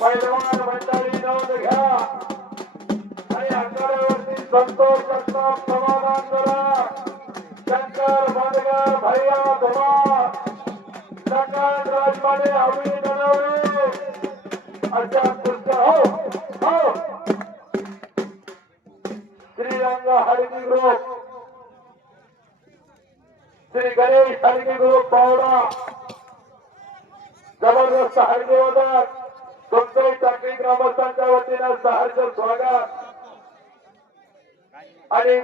पैलवान मंडळी नोंद घ्या आणि आकारावरती संतोष जगताप समाधान करा शंकर बांधकर भैया धुमाळ प्रकाश राजमाने अवनी ननवणे अशा श्रीरंग हळदी ग्रुप श्री गणेश हळदी ग्रुप पावडा। जबरदस्त हळदी वादक कोणत्याही टाकळी ग्रामस्थांच्या वतीनं सहर्ष स्वागत. आणि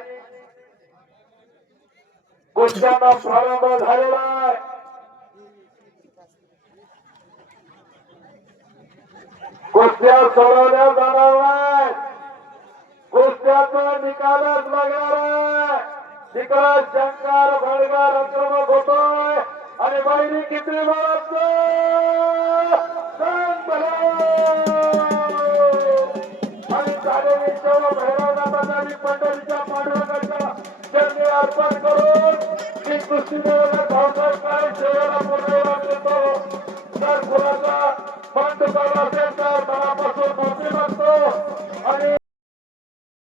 कुस्त्यांना प्रारंभ झालेला आहे. कुस्त्या सोडवल्या जाणार. निकालच लागणार आहे. तिकडं शंकर बळगार आक्रमक होतोय आणि बाहेरी किती मारत आणि झालेलीच्या भैरवनाथांना आणि पंढरीच्या पांडुरंगाच्या अर्पण करून ही कुस्ती देवाला काय सेवेला पूर्ण देतो. तर कुणाचा